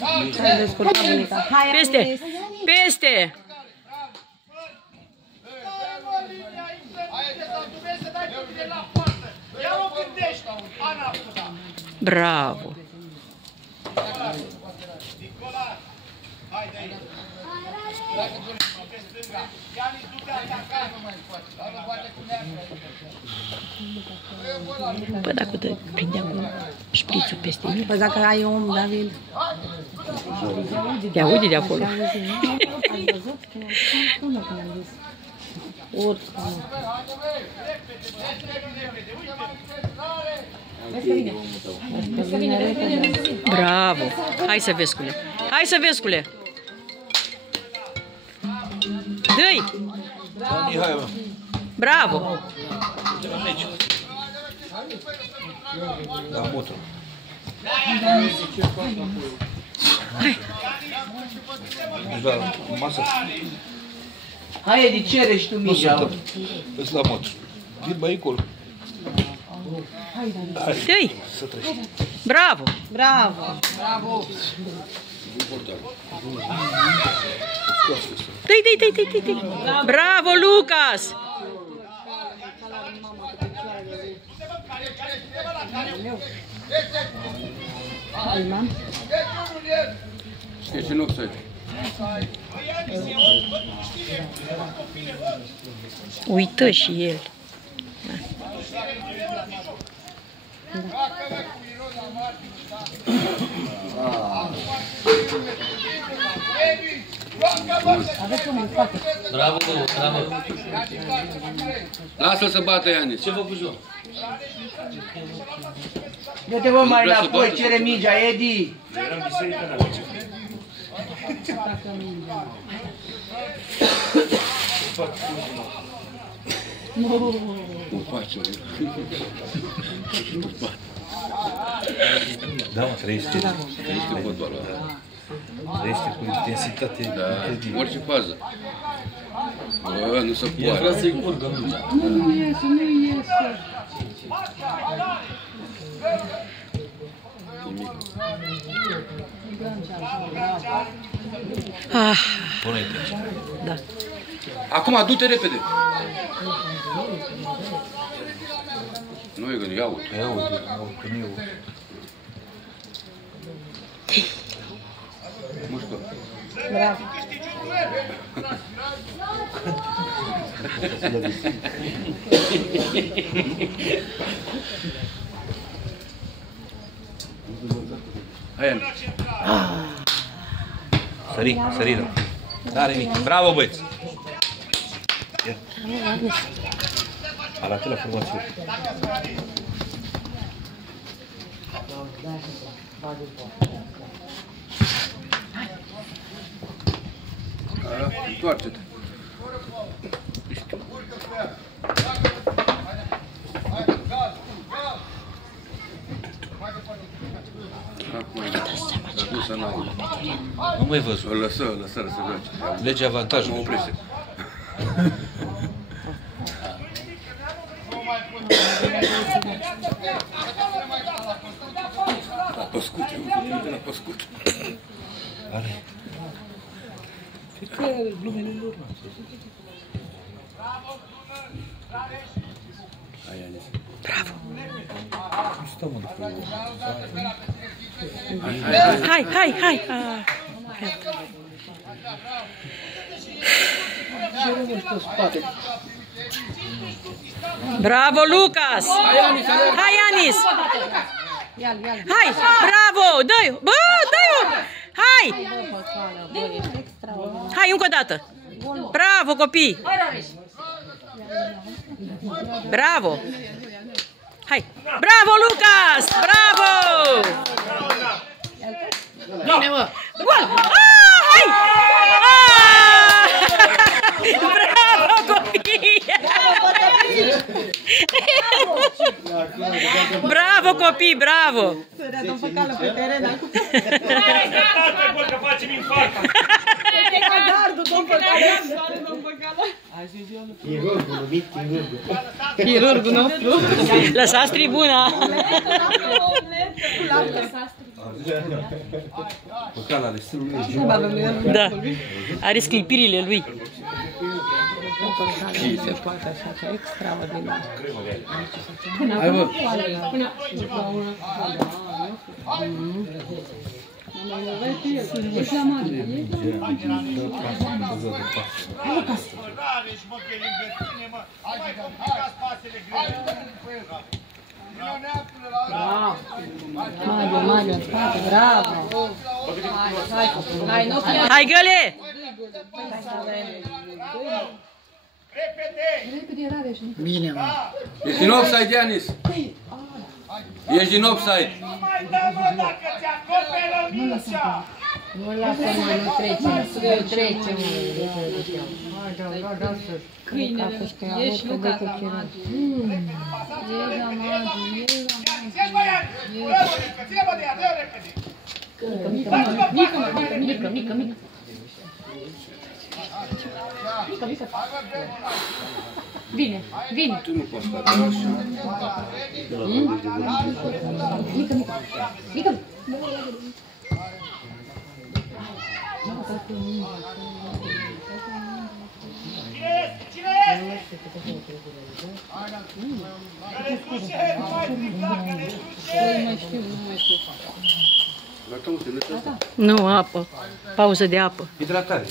Hai descurca bunica. Hai, Peste! Peste! Bravo! Bă, dacă te prindeam cu șprițul peste mine. Păi dacă ai om, David. Te aude de acolo. Ai văzut? Până când am zis. Urcă. Bravo! Hai să vezi, cule! Hai să vezi, cule! Dă-i! Bravo! Hai! Hai, Edi, cere și tu mingea. Îți la motor. Vin mai încolo. Dă-i! Bravo! Bravo! Dă-i! Bravo, Lucas! Ești în offside. Uită și el. Bravo, bravo. Lasă-l să bată, Ianis. Ce a făcut Joe? Du-te bă mai înapoi, cere mingea, Edi. Nu face. Da, mă, trăiește fotbalul ăla. Trăiește cu intensitate incredibilă. Orice fază. Bă, nu se El poate. vrea să-i curgă mingea. Nu iese. Ah, Pune-i aici. da. Acum, du-te repede. Nu e gândit, ia uite. Ia uite, că nu e o... Mușcă. Bravo. Hai, Ian. Sări, n-are nimic. Bravo, băieți! Ia. Arată la formație. Întoarce-te. Acum, s-a dus în aul. Nu mai văzut. Îl lăsă să joace. Lege avantajul. Mă oprește. La păscut, uite la păscut. Are. Fiecare are glumele lor. Hai, Ianis. Bravo! Nu stau, mă, după eu. Hai! Ah. Bravo, Lucas! Hai, Ianis! Hai! Bravo! Dă-i! Bă, dă-i-o! Hai! Hai, încă o dată! Bravo, copii! Bravo! Hai! Bravo, Lucas! Bravo! Bine, mă! Gol! Hai! Bravo, copii! Bravo, copii, bravo! Că facem infarct! Chirurgul nostru! Lăsați tribuna! Măcar are stilul lui. Da. Are sclipirile lui. Extraordinar. Hai, bă. Mario, în spate, bravo! Hai, nu fie... Hai, Găle! Bine, mă! Ești din offside, Ianis. Ești din offside. Nu mai dă, mă, dacă ți acoperă mingea! Nu lasă, mă, nu trece, nu trece, mă! Câinele, ești Luca Amadu. Ești Amadu, Ți-ești, bă, Ianis! Ține-mă de ea, dă-o repede! Mică. Vine. Tu nu poți face așa. Mică. Cine este? Care duce, nu mai strica, care duce! Nu mai știu. Gata, uite, lăsa. Nu, apă. Pauză de apă. Hidratare.